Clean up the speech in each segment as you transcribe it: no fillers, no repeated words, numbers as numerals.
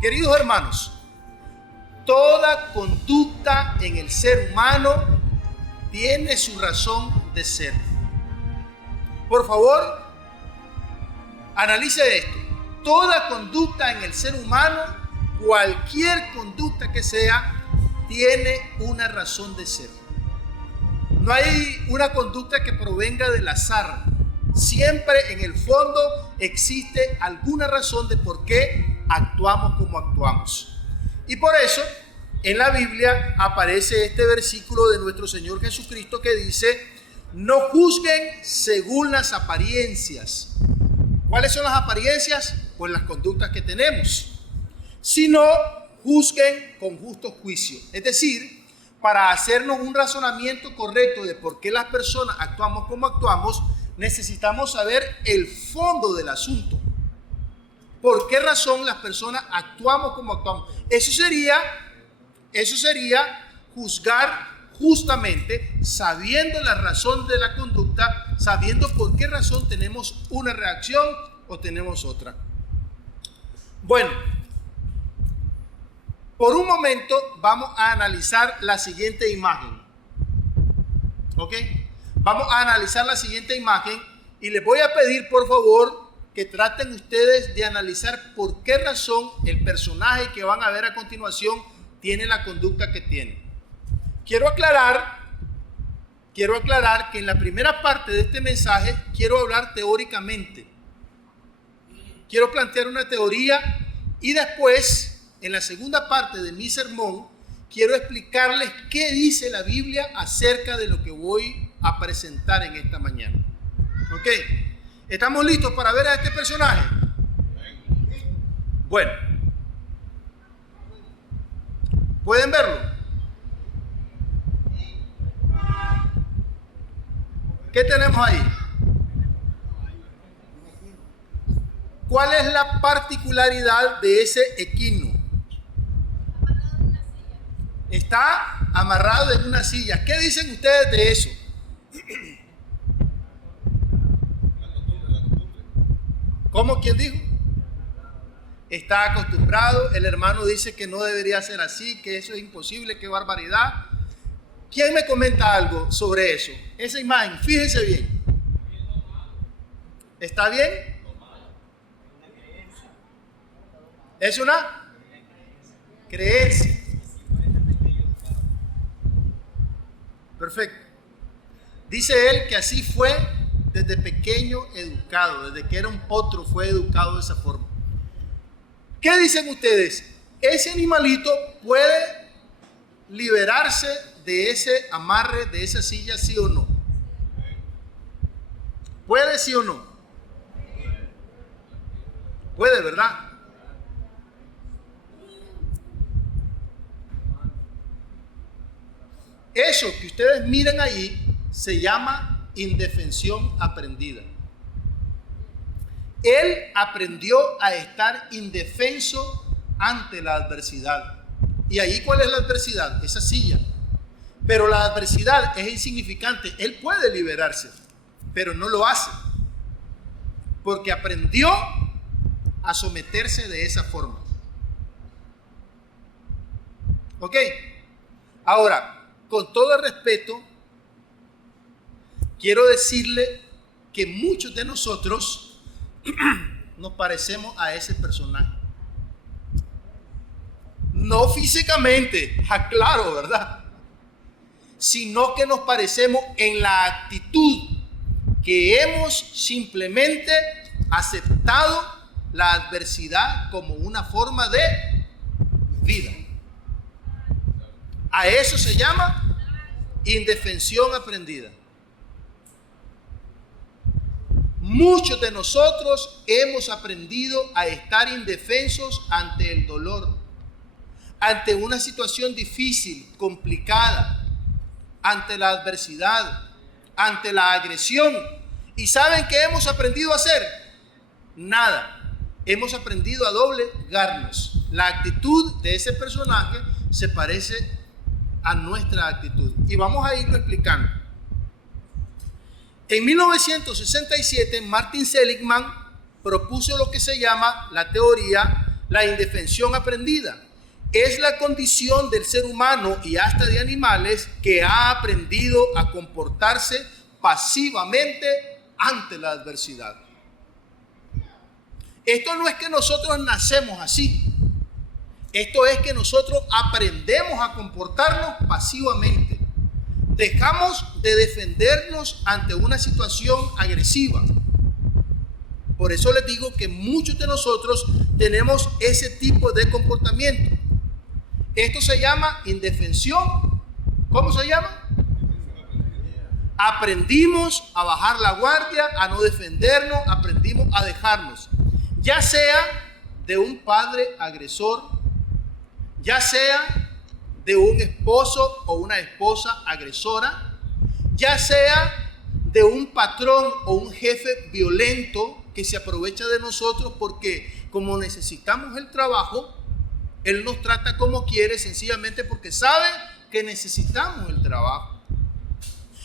Queridos hermanos, toda conducta en el ser humano tiene su razón de ser. Por favor, analice esto. Toda conducta en el ser humano, cualquier conducta que sea, tiene una razón de ser. No hay una conducta que provenga del azar. Siempre en el fondo existe alguna razón de por qué actuamos como actuamos. Y por eso en la Biblia aparece este versículo de nuestro Señor Jesucristo que dice: no juzguen según las apariencias. ¿Cuáles son las apariencias? Pues las conductas que tenemos. Sino juzguen con justo juicio. Es decir, para hacernos un razonamiento correcto de por qué las personas actuamos como actuamos, necesitamos saber el fondo del asunto. ¿Por qué razón las personas actuamos como actuamos? Eso sería juzgar justamente sabiendo la razón de la conducta, sabiendo por qué razón tenemos una reacción o tenemos otra. Bueno, por un momento vamos a analizar la siguiente imagen. ¿Ok? Vamos a analizar la siguiente imagen y les voy a pedir por favor que traten ustedes de analizar por qué razón el personaje que van a ver a continuación tiene la conducta que tiene. Quiero aclarar que en la primera parte de este mensaje quiero hablar teóricamente. Quiero plantear una teoría y después, en la segunda parte de mi sermón, quiero explicarles qué dice la Biblia acerca de lo que voy a presentar en esta mañana. ¿Ok? ¿Estamos listos para ver a este personaje? Bueno, ¿pueden verlo? ¿Qué tenemos ahí? ¿Cuál es la particularidad de ese equino? Está amarrado en una silla. ¿Qué dicen ustedes de eso? ¿Cómo? ¿Quién dijo? Está acostumbrado. El hermano dice que no debería ser así, que eso es imposible, qué barbaridad. ¿Quién me comenta algo sobre eso? Esa imagen, fíjense bien. ¿Está bien? ¿Es una creencia? Perfecto. Dice él que así fue desde pequeño educado, desde que era un potro fue educado de esa forma. ¿Qué dicen ustedes? ¿Ese animalito puede liberarse de ese amarre, de esa silla, sí o no? ¿Puede, sí o no? Puede, ¿verdad? Eso que ustedes miran ahí se llama indefensión aprendida. Él aprendió a estar indefenso ante la adversidad. ¿Y ahí cuál es la adversidad? Esa silla. Pero la adversidad es insignificante. Él puede liberarse, pero no lo hace. Porque aprendió a someterse de esa forma. ¿Ok? Ahora, con todo el respeto, quiero decirle que muchos de nosotros nos parecemos a ese personaje. No físicamente, aclaro, ¿verdad? Sino que nos parecemos en la actitud que hemos simplemente aceptado la adversidad como una forma de vida. A eso se llama indefensión aprendida. Muchos de nosotros hemos aprendido a estar indefensos ante el dolor, ante una situación difícil, complicada, ante la adversidad, ante la agresión. ¿Y saben qué hemos aprendido a hacer? Nada. Hemos aprendido a doblegarnos. La actitud de ese personaje se parece a nuestra actitud. Y vamos a irlo explicando. En 1967, Martin Seligman propuso lo que se llama la teoría La indefensión aprendida es la condición del ser humano y hasta de animales que ha aprendido a comportarse pasivamente ante la adversidad. Esto no es que nosotros nacemos así. Esto es que nosotros aprendemos a comportarnos pasivamente. Dejamos de defendernos ante una situación agresiva. Por eso les digo que muchos de nosotros tenemos ese tipo de comportamiento. Esto se llama indefensión. ¿Cómo se llama? Aprendimos a bajar la guardia, a no defendernos, aprendimos a dejarnos. Ya sea de un padre agresor, ya sea de un esposo o una esposa agresora, ya sea de un patrón o un jefe violento que se aprovecha de nosotros porque como necesitamos el trabajo, él nos trata como quiere sencillamente porque sabe que necesitamos el trabajo.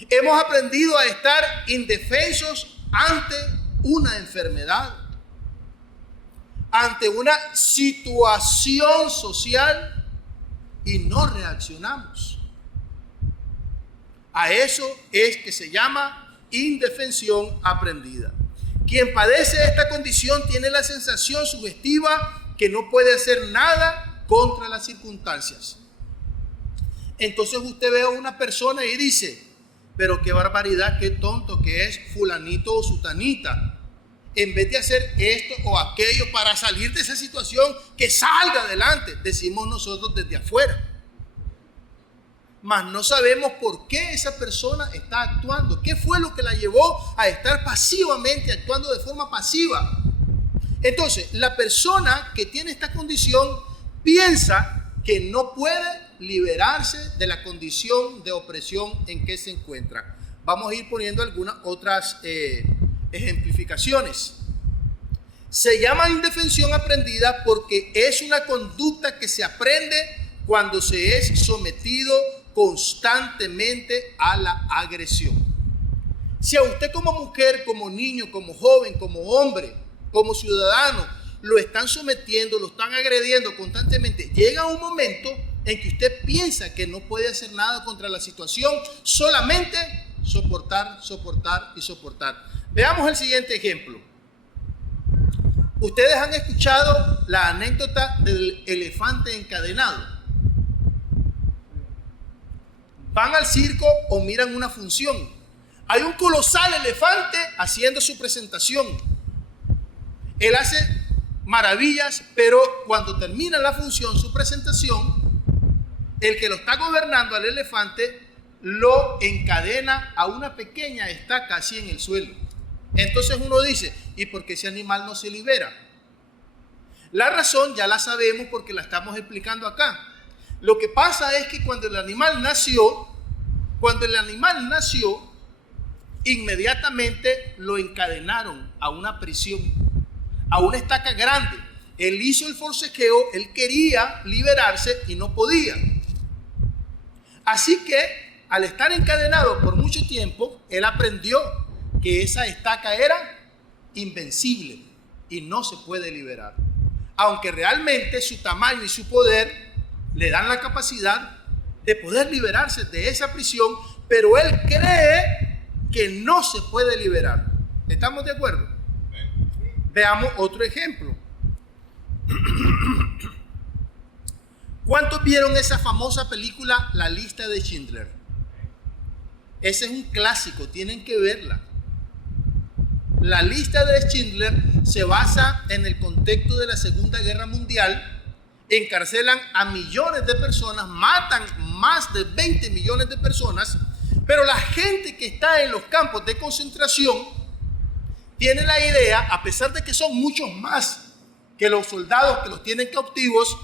Hemos aprendido a estar indefensos ante una enfermedad, ante una situación social y no reaccionamos. A eso es que se llama indefensión aprendida. Quien padece esta condición tiene la sensación sugestiva que no puede hacer nada contra las circunstancias. Entonces usted ve a una persona y dice, pero qué barbaridad, qué tonto que es fulanito o sutanita. En vez de hacer esto o aquello para salir de esa situación, que salga adelante, decimos nosotros desde afuera. Mas no sabemos por qué esa persona está actuando. ¿Qué fue lo que la llevó a estar pasivamente, actuando de forma pasiva? Entonces, la persona que tiene esta condición piensa que no puede liberarse de la condición de opresión en que se encuentra. Vamos a ir poniendo algunas otras ejemplificaciones. Se llama indefensión aprendida porque es una conducta que se aprende cuando se es sometido constantemente a la agresión. Si a usted como mujer, como niño, como joven, como hombre, como ciudadano, lo están sometiendo, lo están agrediendo constantemente, llega un momento en que usted piensa que no puede hacer nada contra la situación, solamente soportar, soportar y soportar. Veamos el siguiente ejemplo. Ustedes han escuchado la anécdota del elefante encadenado. Van al circo o miran una función. Hay un colosal elefante haciendo su presentación. Él hace maravillas, pero cuando termina la función, su presentación, el que lo está gobernando al elefante lo encadena a una pequeña estaca así en el suelo. Entonces uno dice, ¿y por qué ese animal no se libera? La razón ya la sabemos porque la estamos explicando acá. Lo que pasa es que cuando el animal nació, inmediatamente lo encadenaron a una prisión, a una estaca grande. Él hizo el forcejeo, él quería liberarse y no podía. Así que al estar encadenado por mucho tiempo, él aprendió que esa estaca era invencible y no se puede liberar. Aunque realmente su tamaño y su poder le dan la capacidad de poder liberarse de esa prisión, pero él cree que no se puede liberar. ¿Estamos de acuerdo? Veamos otro ejemplo. ¿Cuántos vieron esa famosa película La lista de Schindler? Ese es un clásico, tienen que verla. La lista de Schindler se basa en el contexto de la Segunda Guerra Mundial. Encarcelan a millones de personas, matan más de 20 millones de personas, pero la gente que está en los campos de concentración tiene la idea, a pesar de que son muchos más que los soldados que los tienen cautivos,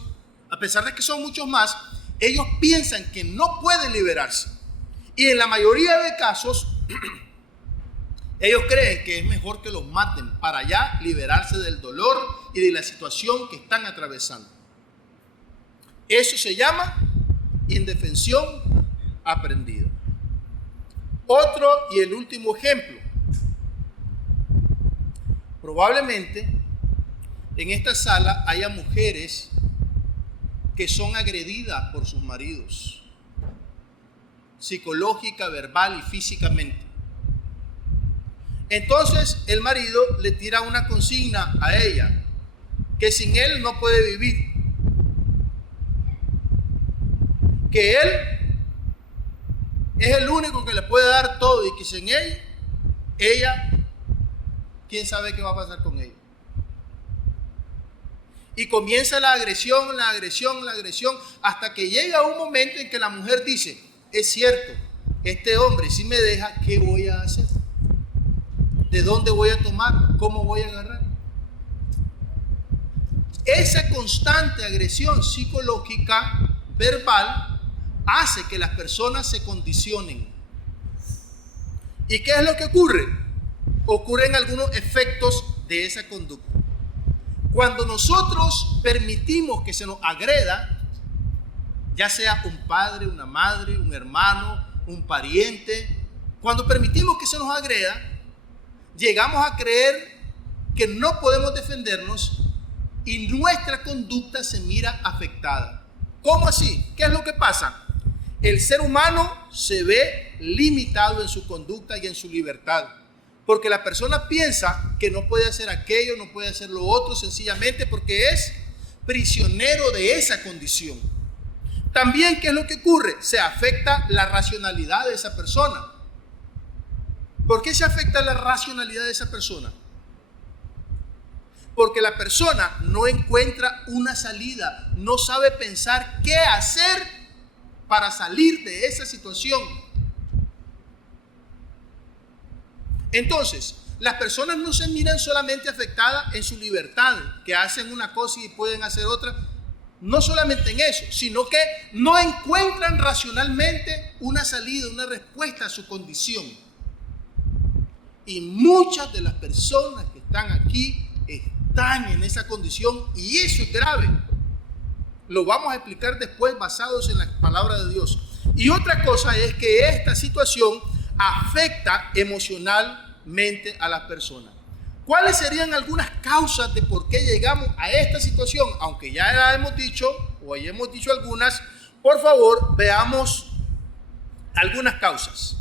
a pesar de que son muchos más, ellos piensan que no pueden liberarse. Y en la mayoría de casos, ellos creen que es mejor que los maten para ya liberarse del dolor y de la situación que están atravesando. Eso se llama indefensión aprendida. Otro y el último ejemplo. Probablemente en esta sala haya mujeres que son agredidas por sus maridos, psicológica, verbal y físicamente. Entonces el marido le tira una consigna a ella, que sin él no puede vivir, que él es el único que le puede dar todo y que sin él, ella, quién sabe qué va a pasar con ella. Y comienza la agresión, hasta que llega un momento en que la mujer dice, es cierto, este hombre si me deja, ¿qué voy a hacer? ¿De dónde voy a tomar? ¿Cómo voy a agarrar? Esa constante agresión psicológica, verbal, hace que las personas se condicionen. ¿Y qué es lo que ocurre? Ocurren algunos efectos de esa conducta. Cuando nosotros permitimos que se nos agreda, ya sea un padre, una madre, un hermano, un pariente, cuando permitimos que se nos agreda, llegamos a creer que no podemos defendernos y nuestra conducta se mira afectada. ¿Cómo así? ¿Qué es lo que pasa? El ser humano se ve limitado en su conducta y en su libertad. Porque la persona piensa que no puede hacer aquello, no puede hacer lo otro, sencillamente porque es prisionero de esa condición. También, ¿qué es lo que ocurre? Se afecta la racionalidad de esa persona. ¿Por qué se afecta la racionalidad de esa persona? Porque la persona no encuentra una salida, no sabe pensar qué hacer para salir de esa situación. Entonces, las personas no se miran solamente afectadas en su libertad, que hacen una cosa y pueden hacer otra, no solamente en eso, sino que no encuentran racionalmente una salida, una respuesta a su condición. Y muchas de las personas que están aquí están en esa condición y eso es grave. Lo vamos a explicar después basados en la palabra de Dios. Y otra cosa es que esta situación afecta emocionalmente a las personas. ¿Cuáles serían algunas causas de por qué llegamos a esta situación? Aunque ya la hemos dicho, o ya hemos dicho algunas, por favor, veamos algunas causas.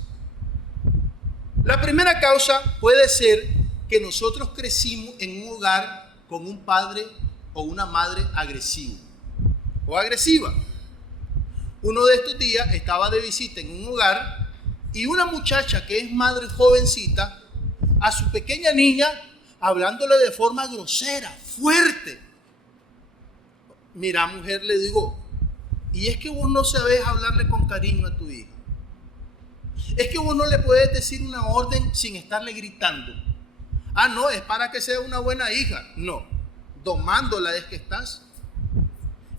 La primera causa puede ser que nosotros crecimos en un hogar con un padre o una madre agresivo o agresiva. Uno de estos días estaba de visita en un hogar y una muchacha que es madre jovencita, a su pequeña niña, hablándole de forma grosera, fuerte. Mira, mujer, le digo, y es que vos no sabés hablarle con cariño a tu hija. Es que vos no le puedes decir una orden sin estarle gritando. Ah, no, es para que sea una buena hija. No, domándola es que estás.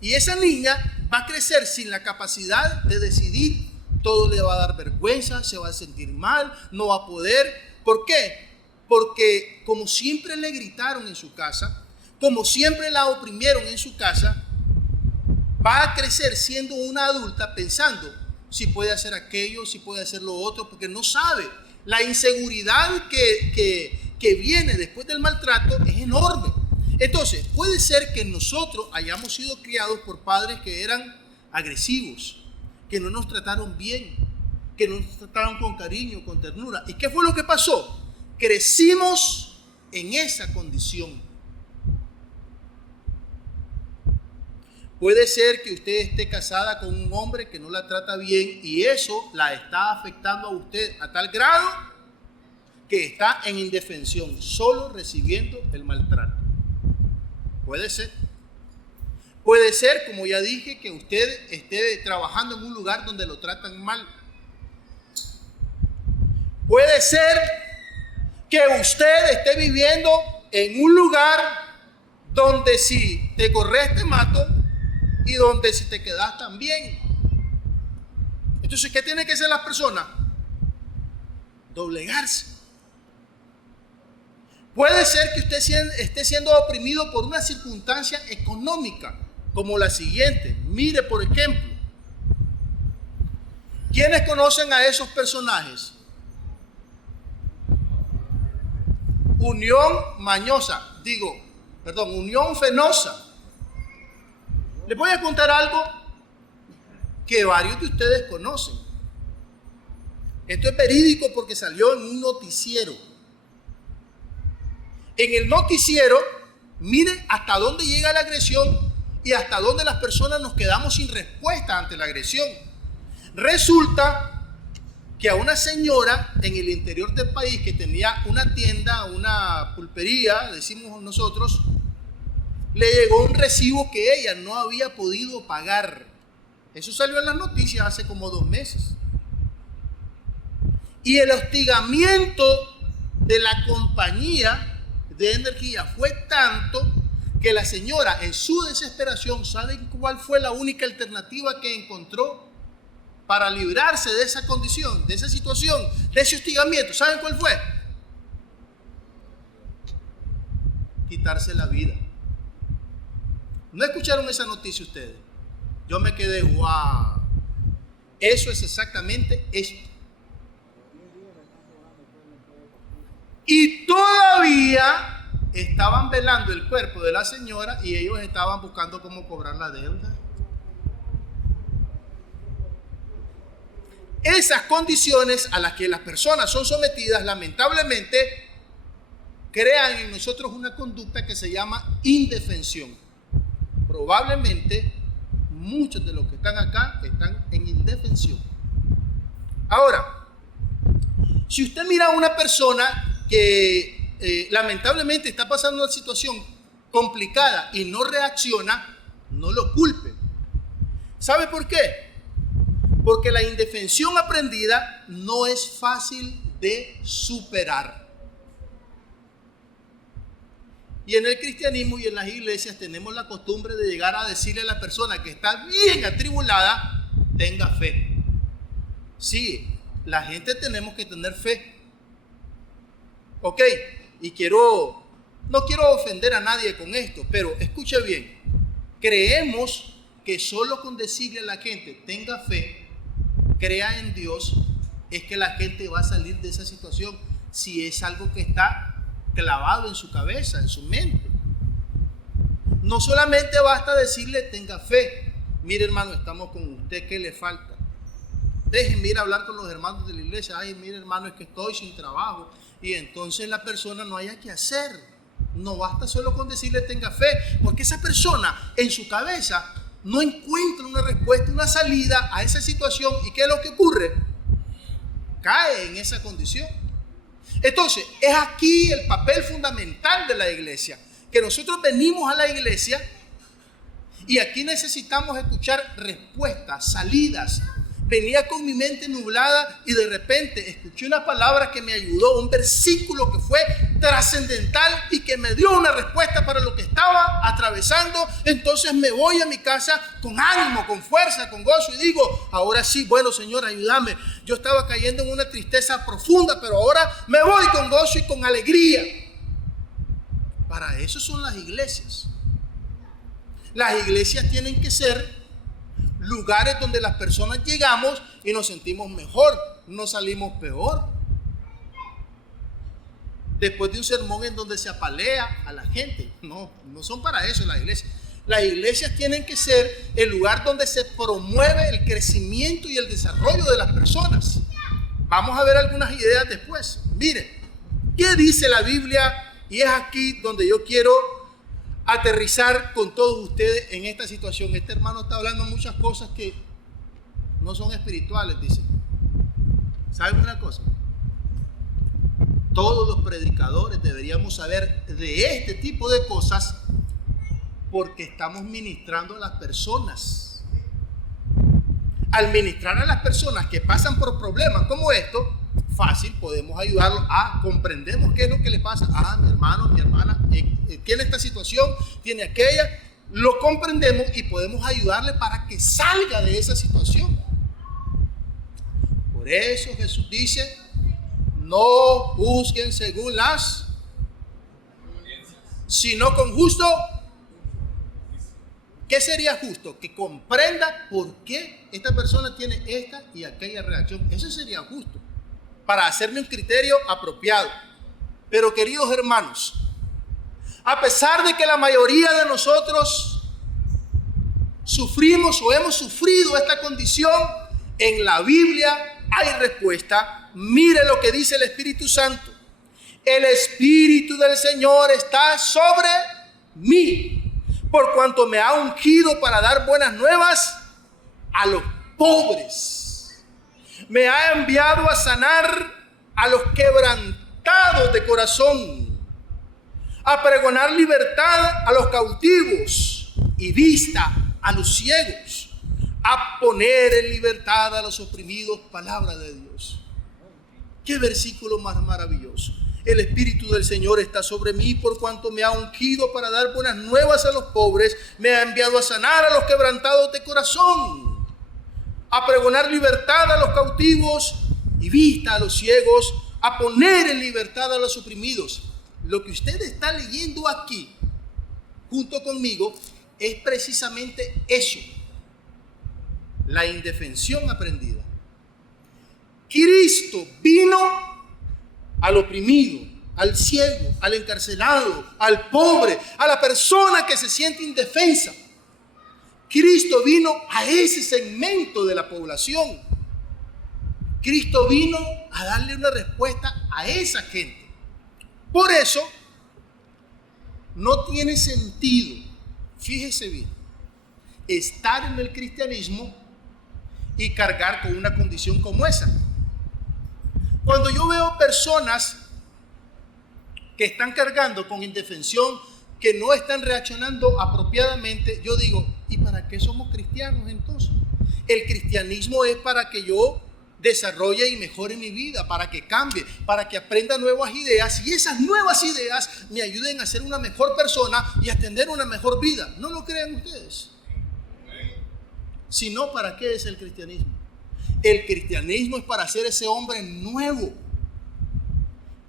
Y esa niña va a crecer sin la capacidad de decidir. Todo le va a dar vergüenza, se va a sentir mal, no va a poder. ¿Por qué? Porque como siempre le gritaron en su casa, como siempre la oprimieron en su casa, va a crecer siendo una adulta pensando si puede hacer aquello, si puede hacer lo otro, porque no sabe. La inseguridad que viene después del maltrato es enorme. Entonces, puede ser que nosotros hayamos sido criados por padres que eran agresivos, que no nos trataron bien, que no nos trataron con cariño, con ternura. ¿Y qué fue lo que pasó? Crecimos en esa condición. Puede ser que usted esté casada con un hombre que no la trata bien y eso la está afectando a usted a tal grado que está en indefensión, solo recibiendo el maltrato. Puede ser. Puede ser, como ya dije, que usted esté trabajando en un lugar donde lo tratan mal. Puede ser que usted esté viviendo en un lugar donde si te corres te mato y donde si te quedas también. Entonces, ¿qué tiene que hacer la persona? Doblegarse. Puede ser que usted esté siendo oprimido por una circunstancia económica, como la siguiente. Mire, por ejemplo, ¿quiénes conocen a esos personajes? Unión mañosa. Digo, Unión Fenosa. Les voy a contar algo que varios de ustedes conocen. Esto es verídico porque salió en un noticiero. En el noticiero, miren hasta dónde llega la agresión y hasta dónde las personas nos quedamos sin respuesta ante la agresión. Resulta que a una señora en el interior del país que tenía una tienda, una pulpería, decimos nosotros, le llegó un recibo que ella no había podido pagar. Eso salió en las noticias hace como 2 meses. Y el hostigamiento de la compañía de energía fue tanto que la señora, en su desesperación, ¿saben cuál fue la única alternativa que encontró para librarse de esa condición, de esa situación, de ese hostigamiento? ¿Saben cuál fue? Quitarse la vida. ¿No escucharon esa noticia ustedes? Yo me quedé, wow. Eso es exactamente esto. Y todavía estaban velando el cuerpo de la señora y ellos estaban buscando cómo cobrar la deuda. Esas condiciones a las que las personas son sometidas, lamentablemente, crean en nosotros una conducta que se llama indefensión. Probablemente muchos de los que están acá están en indefensión. Ahora, si usted mira a una persona que lamentablemente está pasando una situación complicada y no reacciona, no lo culpe. ¿Sabe por qué? Porque la indefensión aprendida no es fácil de superar. Y en el cristianismo y en las iglesias tenemos la costumbre de llegar a decirle a la persona que está bien atribulada, tenga fe. Sí, la gente tenemos que tener fe. Ok, y no quiero ofender a nadie con esto, pero escuche bien. Creemos que solo con decirle a la gente, tenga fe, crea en Dios, es que la gente va a salir de esa situación si es algo que está clavado en su cabeza, en su mente. No solamente basta decirle tenga fe. Mire, hermano, estamos con usted, ¿qué le falta? Déjenme ir a hablar con los hermanos de la iglesia. Ay, mire, hermano, es que estoy sin trabajo. Y entonces la persona no haya que hacer. No basta solo con decirle tenga fe, porque esa persona en su cabeza no encuentra una respuesta, una salida a esa situación. ¿Y qué es lo que ocurre? Cae en esa condición. Entonces, es aquí el papel fundamental de la iglesia, que nosotros venimos a la iglesia y aquí necesitamos escuchar respuestas, salidas. Venía con mi mente nublada y de repente escuché una palabra que me ayudó, un versículo que fue trascendental y que me dio una respuesta para lo que estaba atravesando. Entonces me voy a mi casa con ánimo, con fuerza, con gozo y digo, ahora sí, bueno, Señor, ayúdame. Yo estaba cayendo en una tristeza profunda, pero ahora me voy con gozo y con alegría. Para eso son las iglesias. Las iglesias tienen que ser lugares donde las personas llegamos y nos sentimos mejor, no salimos peor. Después de un sermón en donde se apalea a la gente. No son para eso las iglesias. Las iglesias tienen que ser el lugar donde se promueve el crecimiento y el desarrollo de las personas. Vamos a ver algunas ideas después. Miren, ¿qué dice la Biblia? Y es aquí donde yo quiero aterrizar con todos ustedes en esta situación. Este hermano está hablando muchas cosas que no son espirituales, dice. ¿Saben una cosa? Todos los predicadores deberíamos saber de este tipo de cosas porque estamos ministrando a las personas. Al ministrar a las personas que pasan por problemas como esto, fácil, podemos ayudarlos a comprendemos qué es lo que le pasa. Mi hermano, mi hermana tiene esta situación, tiene aquella, lo comprendemos y podemos ayudarle para que salga de esa situación. Por eso Jesús dice, no juzguen según las, sino con justo. ¿Qué sería justo? Que comprenda por qué esta persona tiene esta y aquella reacción. Eso sería justo, para hacerle un criterio apropiado. Pero queridos hermanos, A pesar de que la mayoría de nosotros sufrimos o hemos sufrido esta condición, en la Biblia hay respuesta. Mire lo que dice el Espíritu Santo. El Espíritu del Señor está sobre mí, por cuanto me ha ungido para dar buenas nuevas a los pobres. Me ha enviado a sanar a los quebrantados de corazón, a pregonar libertad a los cautivos y vista a los ciegos, a poner en libertad a los oprimidos. Palabra de Dios. Qué versículo más maravilloso. El Espíritu del Señor está sobre mí, por cuanto me ha ungido para dar buenas nuevas a los pobres. Me ha enviado a sanar a los quebrantados de corazón, a pregonar libertad a los cautivos y vista a los ciegos, a poner en libertad a los oprimidos. Lo que usted está leyendo aquí, junto conmigo, es precisamente eso. La indefensión aprendida. Cristo vino al oprimido, al ciego, al encarcelado, al pobre, a la persona que se siente indefensa. Cristo vino a ese segmento de la población. Cristo vino a darle una respuesta a esa gente. Por eso, no tiene sentido, fíjese bien, estar en el cristianismo y cargar con una condición como esa. Cuando yo veo personas que están cargando con indefensión, que no están reaccionando apropiadamente, yo digo, ¿y para qué somos cristianos entonces? El cristianismo es para que yo desarrolle y mejore mi vida, para que cambie, para que aprenda nuevas ideas y esas nuevas ideas me ayuden a ser una mejor persona y a tener una mejor vida. ¿No lo creen ustedes? Si no, ¿para qué es el cristianismo? El cristianismo es para hacer ese hombre nuevo.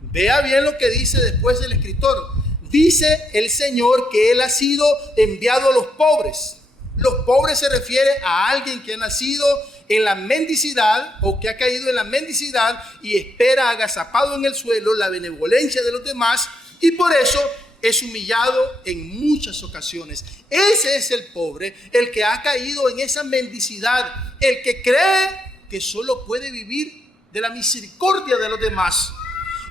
Vea bien lo que dice después el escritor. Dice el Señor que Él ha sido enviado a los pobres. Los pobres se refiere a alguien que ha nacido en la mendicidad o que ha caído en la mendicidad y espera agazapado en el suelo la benevolencia de los demás, y por eso es humillado en muchas ocasiones. Ese es el pobre, el que ha caído en esa mendicidad, el que cree que solo puede vivir de la misericordia de los demás,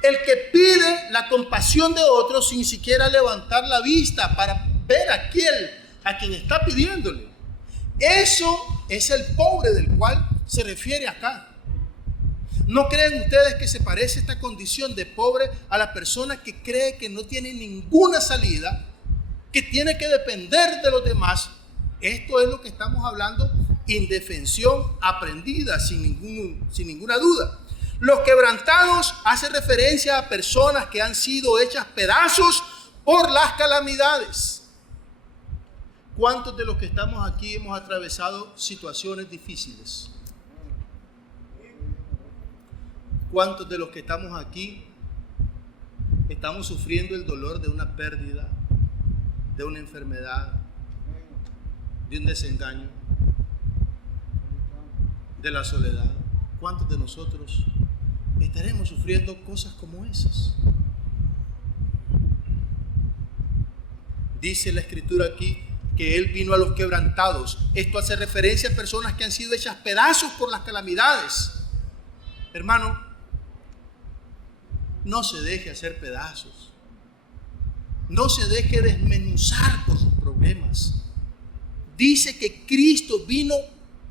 el que pide la compasión de otros sin siquiera levantar la vista para ver a quien está pidiéndole. Eso es el pobre del cual se refiere acá. ¿No creen ustedes que se parece esta condición de pobre a la persona que cree que no tiene ninguna salida, que tiene que depender de los demás? Esto es lo que estamos hablando, indefensión aprendida, sin ninguna duda. Los quebrantados hace referencia a personas que han sido hechas pedazos por las calamidades. ¿Cuántos de los que estamos aquí hemos atravesado situaciones difíciles? ¿Cuántos de los que estamos aquí estamos sufriendo el dolor de una pérdida, de una enfermedad, de un desengaño, de la soledad? ¿Cuántos de nosotros estaremos sufriendo cosas como esas? Dice la Escritura aquí que Él vino a los quebrantados. Esto hace referencia a personas que han sido hechas pedazos por las calamidades. Hermano, no se deje hacer pedazos. No se deje desmenuzar por sus problemas. Dice que Cristo vino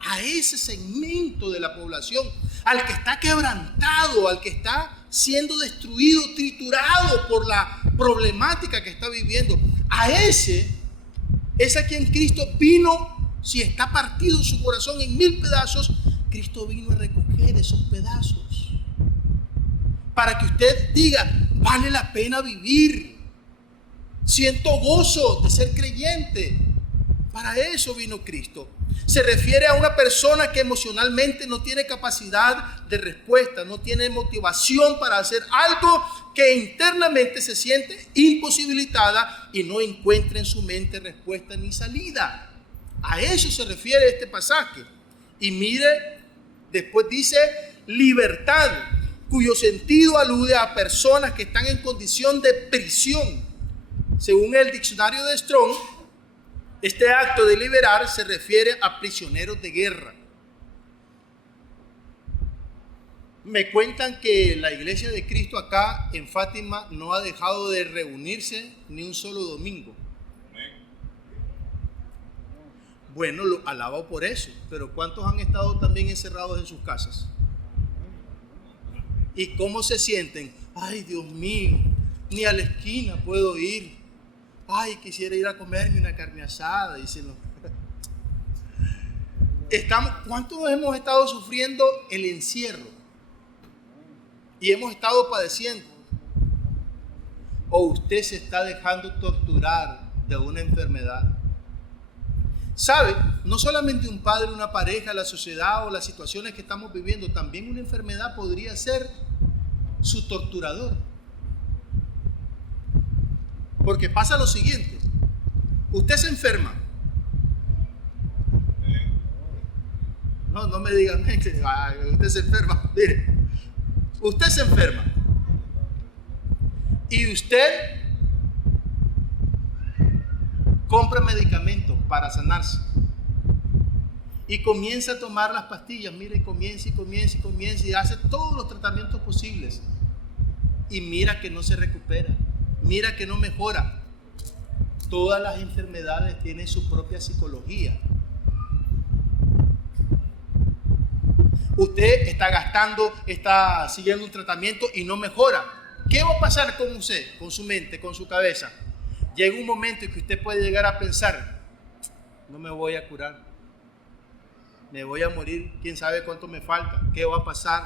a ese segmento de la población, al que está quebrantado, al que está siendo destruido, triturado por la problemática que está viviendo. A ese es a quien Cristo vino. Si está partido su corazón en 1000 pedazos, Cristo vino a recoger esos pedazos para que usted diga, vale la pena vivir, siento gozo de ser creyente. Para eso vino Cristo. Se refiere a una persona que emocionalmente no tiene capacidad de respuesta, no tiene motivación para hacer algo, que internamente se siente imposibilitada y no encuentra en su mente respuesta ni salida. A eso se refiere este pasaje. Y mire, después dice libertad, cuyo sentido alude a personas que están en condición de prisión. Según el diccionario de Strong, este acto de liberar se refiere a prisioneros de guerra. Me cuentan que la iglesia de Cristo acá en Fátima no ha dejado de reunirse ni un solo domingo. Bueno, lo alabo por eso, pero ¿cuántos han estado también encerrados en sus casas? ¿Y cómo se sienten? Ay, Dios mío, ni a la esquina puedo ir. Ay, quisiera ir a comerme una carne asada. ¿Cuántos hemos estado sufriendo el encierro? Y hemos estado padeciendo. ¿O usted se está dejando torturar de una enfermedad? ¿Sabe? No solamente un padre, una pareja, la sociedad o las situaciones que estamos viviendo, también una enfermedad podría ser su torturador. Porque pasa lo siguiente: usted se enferma. No me digan que usted se enferma. Mire, usted se enferma y usted compra medicamentos para sanarse y comienza a tomar las pastillas. Mire, comienza y hace todos los tratamientos posibles y mira que no se recupera, mira que no mejora. Todas las enfermedades tienen su propia psicología. Usted está gastando, está siguiendo un tratamiento y no mejora. ¿Qué va a pasar con usted, con su mente, con su cabeza? Llega un momento en que usted puede llegar a pensar: no me voy a curar, me voy a morir, quién sabe cuánto me falta, qué va a pasar.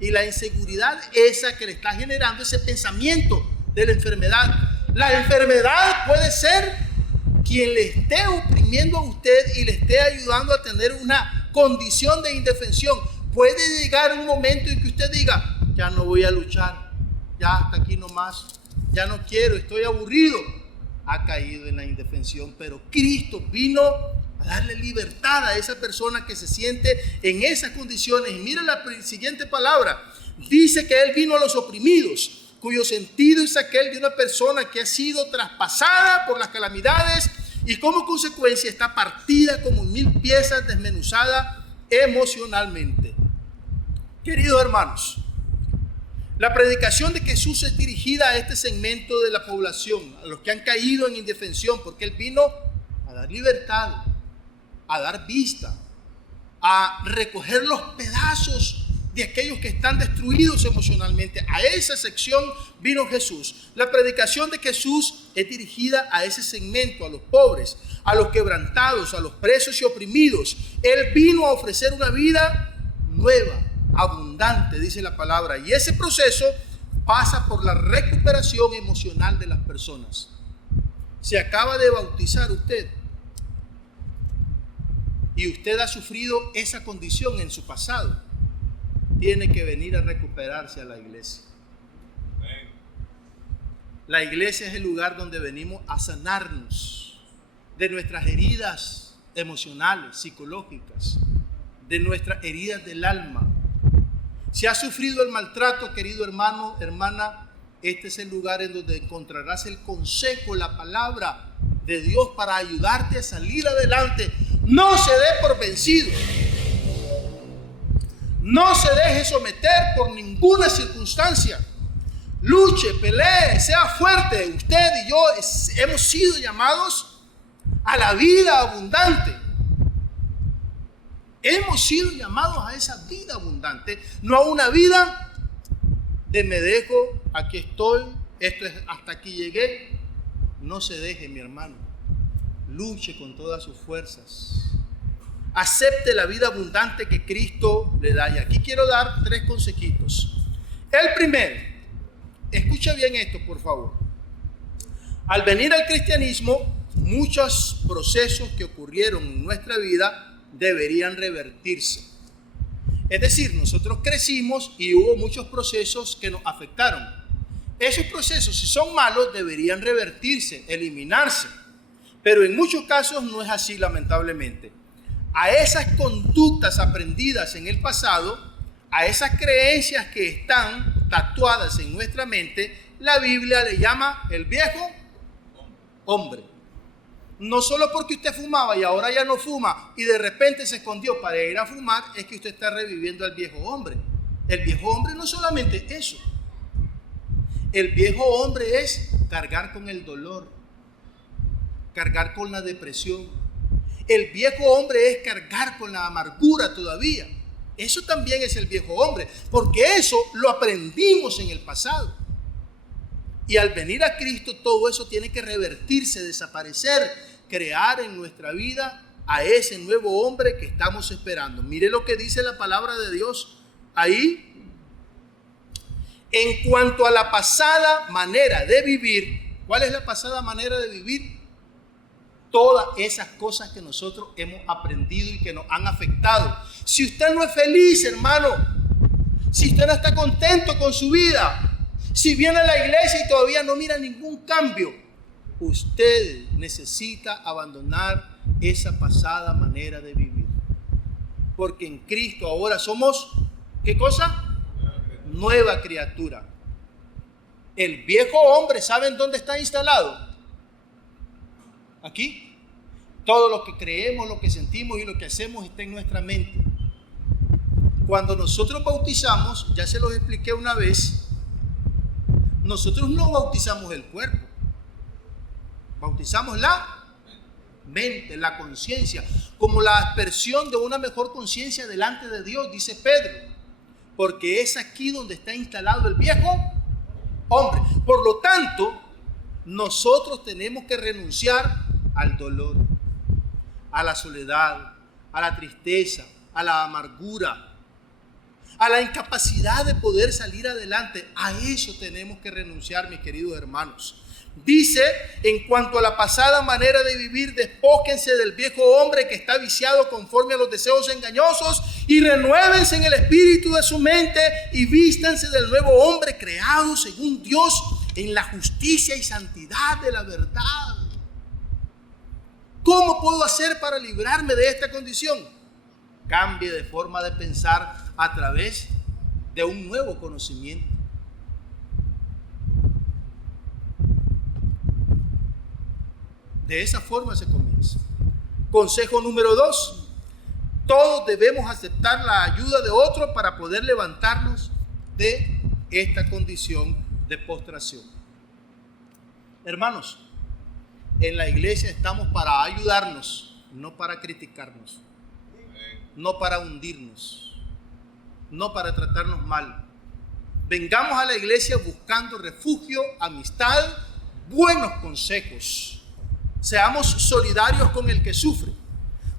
Y la inseguridad esa que le está generando ese pensamiento de la enfermedad. La enfermedad puede ser quien le esté oprimiendo a usted y le esté ayudando a tener una condición de indefensión. Puede llegar un momento en que usted diga: ya no voy a luchar, ya hasta aquí nomás, ya no quiero, estoy aburrido. Ha caído en la indefensión, pero Cristo vino a darle libertad a esa persona que se siente en esas condiciones. Y mira la siguiente palabra: dice que Él vino a los oprimidos, cuyo sentido es aquel de una persona que ha sido traspasada por las calamidades y como consecuencia está partida como en 1000 piezas, desmenuzada emocionalmente. Queridos hermanos, la predicación de Jesús es dirigida a este segmento de la población, a los que han caído en indefensión, porque Él vino a dar libertad, a dar vista, a recoger los pedazos de aquellos que están destruidos emocionalmente. A esa sección vino Jesús. La predicación de Jesús es dirigida a ese segmento, a los pobres, a los quebrantados, a los presos y oprimidos. Él vino a ofrecer una vida nueva, abundante, dice la palabra, y ese proceso pasa por la recuperación emocional de las personas. Se acaba de bautizar usted y usted ha sufrido esa condición en su pasado. Tiene que venir a recuperarse a la iglesia. La iglesia es el lugar donde venimos a sanarnos de nuestras heridas emocionales, psicológicas, de nuestras heridas del alma. Si has sufrido el maltrato, querido hermano, hermana, este es el lugar en donde encontrarás el consejo, la palabra de Dios para ayudarte a salir adelante. No se dé por vencido. No se deje someter por ninguna circunstancia. Luche, pelee, sea fuerte. Usted y yo hemos sido llamados a la vida abundante. Hemos sido llamados a esa vida abundante, no a una vida de me dejo, aquí estoy, esto es, hasta aquí llegué. No se deje, mi hermano. Luche con todas sus fuerzas. Acepte la vida abundante que Cristo le da. Y aquí quiero dar 3 consejitos. El primero, escucha bien esto, por favor. Al venir al cristianismo, muchos procesos que ocurrieron en nuestra vida deberían revertirse. Es decir, nosotros crecimos y hubo muchos procesos que nos afectaron. Esos procesos, si son malos, deberían revertirse, eliminarse. Pero en muchos casos no es así, lamentablemente. A esas conductas aprendidas en el pasado, a esas creencias que están tatuadas en nuestra mente, la Biblia le llama el viejo hombre. No solo porque usted fumaba y ahora ya no fuma y de repente se escondió para ir a fumar, es que usted está reviviendo al viejo hombre. El viejo hombre no solamente eso. El viejo hombre es cargar con el dolor, cargar con la depresión. El viejo hombre es cargar con la amargura todavía. Eso también es el viejo hombre, porque eso lo aprendimos en el pasado. Y al venir a Cristo, todo eso tiene que revertirse, desaparecer, crear en nuestra vida a ese nuevo hombre que estamos esperando. Mire lo que dice la palabra de Dios ahí. En cuanto a la pasada manera de vivir, ¿cuál es la pasada manera de vivir? Todas esas cosas que nosotros hemos aprendido y que nos han afectado. Si usted no es feliz, hermano, si usted no está contento con su vida, si viene a la iglesia y todavía no mira ningún cambio, usted necesita abandonar esa pasada manera de vivir. Porque en Cristo ahora somos, ¿qué cosa? Nueva criatura. El viejo hombre, ¿saben dónde está instalado? Aquí. Todo lo que creemos, lo que sentimos y lo que hacemos está en nuestra mente. Cuando nosotros bautizamos, ya se los expliqué una vez, nosotros no bautizamos el cuerpo, bautizamos la mente, la conciencia, como la aspersión de una mejor conciencia delante de Dios, dice Pedro, porque es aquí donde está instalado el viejo hombre. Por lo tanto, nosotros tenemos que renunciar al dolor, a la soledad, a la tristeza, a la amargura, a la incapacidad de poder salir adelante. A eso tenemos que renunciar, mis queridos hermanos. Dice, en cuanto a la pasada manera de vivir, despóquense del viejo hombre que está viciado conforme a los deseos engañosos y renuévense en el espíritu de su mente y vístanse del nuevo hombre creado según Dios en la justicia y santidad de la verdad. ¿Cómo puedo hacer para librarme de esta condición? Cambie de forma de pensar a través de un nuevo conocimiento. De esa forma se comienza. Consejo número 2. Todos debemos aceptar la ayuda de otro para poder levantarnos de esta condición de postración. Hermanos, en la iglesia estamos para ayudarnos, no para criticarnos, no para hundirnos, no para tratarnos mal. Vengamos a la iglesia buscando refugio, amistad, buenos consejos. Seamos solidarios con el que sufre.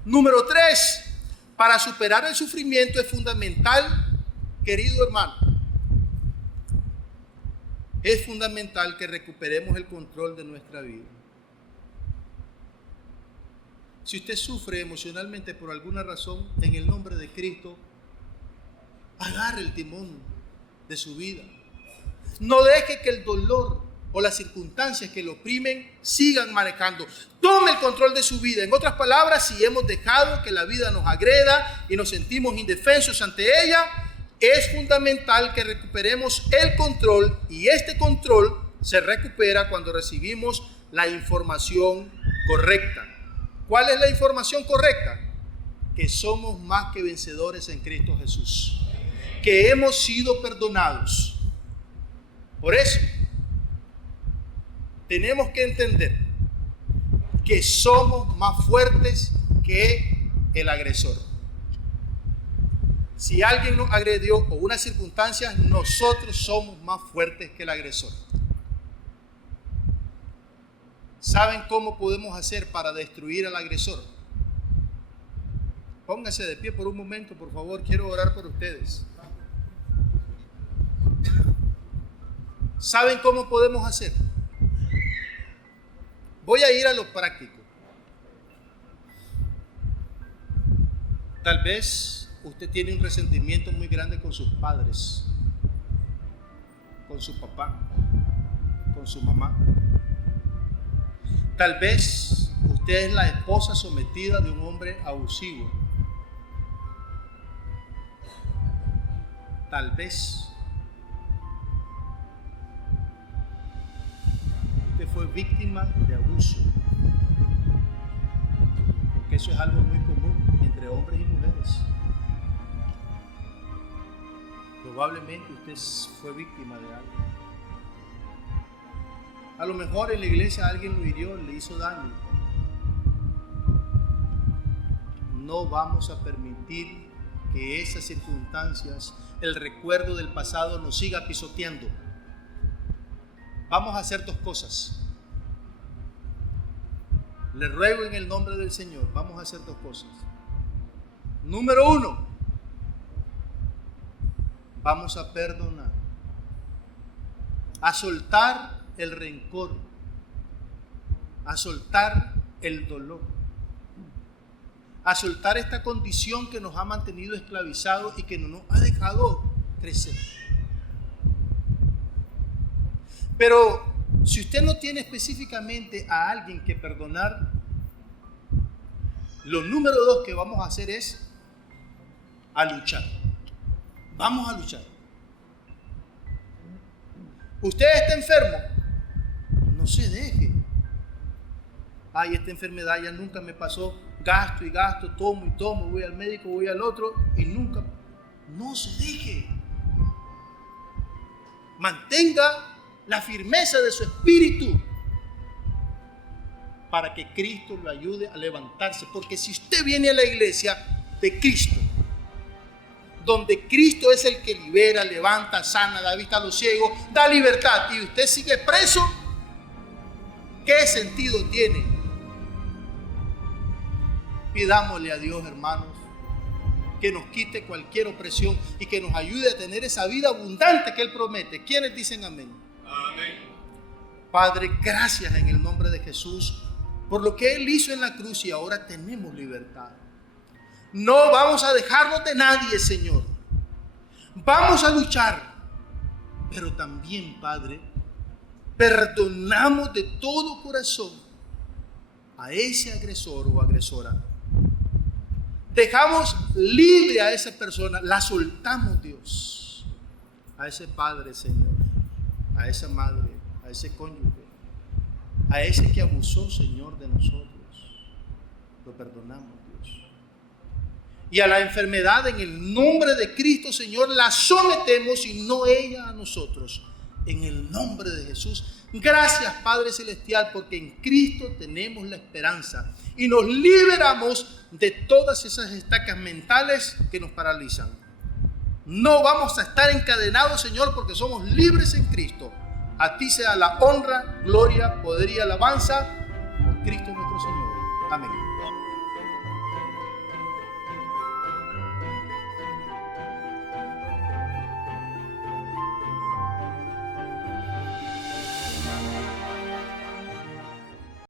Número 3, para superar el sufrimiento es fundamental, querido hermano, es fundamental que recuperemos el control de nuestra vida. Si usted sufre emocionalmente por alguna razón, en el nombre de Cristo, agarre el timón de su vida. No deje que el dolor o las circunstancias que lo oprimen sigan manejando. Tome el control de su vida. En otras palabras, si hemos dejado que la vida nos agreda y nos sentimos indefensos ante ella, es fundamental que recuperemos el control, y este control se recupera cuando recibimos la información correcta. ¿Cuál es la información correcta? Que somos más que vencedores en Cristo Jesús, que hemos sido perdonados. Por eso tenemos que entender que somos más fuertes que el agresor. Si alguien nos agredió o unas circunstancias, nosotros somos más fuertes que el agresor. ¿Saben cómo podemos hacer para destruir al agresor? Pónganse de pie por un momento, por favor, quiero orar por ustedes. ¿Saben cómo podemos hacer? Voy a ir a lo práctico. Tal vez usted tiene un resentimiento muy grande con sus padres, con su papá, con su mamá. Tal vez usted es la esposa sometida de un hombre abusivo. Tal vez usted fue víctima de abuso. Porque eso es algo muy común entre hombres y mujeres. Probablemente usted fue víctima de algo. A lo mejor en la iglesia alguien lo hirió, le hizo daño. No vamos a permitir que esas circunstancias, el recuerdo del pasado, nos siga pisoteando. Vamos a hacer dos cosas. Le ruego en el nombre del Señor, vamos a hacer dos cosas. Número uno, vamos a perdonar, a soltar el rencor, a soltar el dolor, a soltar esta condición que nos ha mantenido esclavizados y que no nos ha dejado crecer. Pero si usted no tiene específicamente a alguien que perdonar, lo número dos que vamos a hacer es a luchar. Vamos a luchar. Usted está enfermo, no se deje. Ay, esta enfermedad ya nunca me pasó, gasto y gasto, tomo y tomo, voy al médico, voy al otro y nunca. No se deje. Mantenga la firmeza de su espíritu para que Cristo lo ayude a levantarse. Porque si usted viene a la iglesia de Cristo, donde Cristo es el que libera, levanta, sana, da vista a los ciegos, da libertad, y usted sigue preso, ¿qué sentido tiene? Pidámosle a Dios, hermanos, que nos quite cualquier opresión y que nos ayude a tener esa vida abundante que Él promete. ¿Quiénes dicen amén? Amén. Padre, gracias en el nombre de Jesús por lo que Él hizo en la cruz y ahora tenemos libertad. No vamos a dejarnos de nadie, Señor. Vamos a luchar, pero también, Padre, perdonamos de todo corazón a ese agresor o agresora. Dejamos libre a esa persona, la soltamos, Dios, a ese padre, Señor, a esa madre, a ese cónyuge, a ese que abusó, Señor, de nosotros. Lo perdonamos, Dios. Y a la enfermedad, en el nombre de Cristo, Señor, la sometemos y no ella a nosotros. En el nombre de Jesús. Gracias, Padre Celestial, porque en Cristo tenemos la esperanza y nos liberamos de todas esas estacas mentales que nos paralizan. No vamos a estar encadenados, Señor, porque somos libres en Cristo. A ti sea la honra, gloria, poder y alabanza por Cristo nuestro Señor. Amén.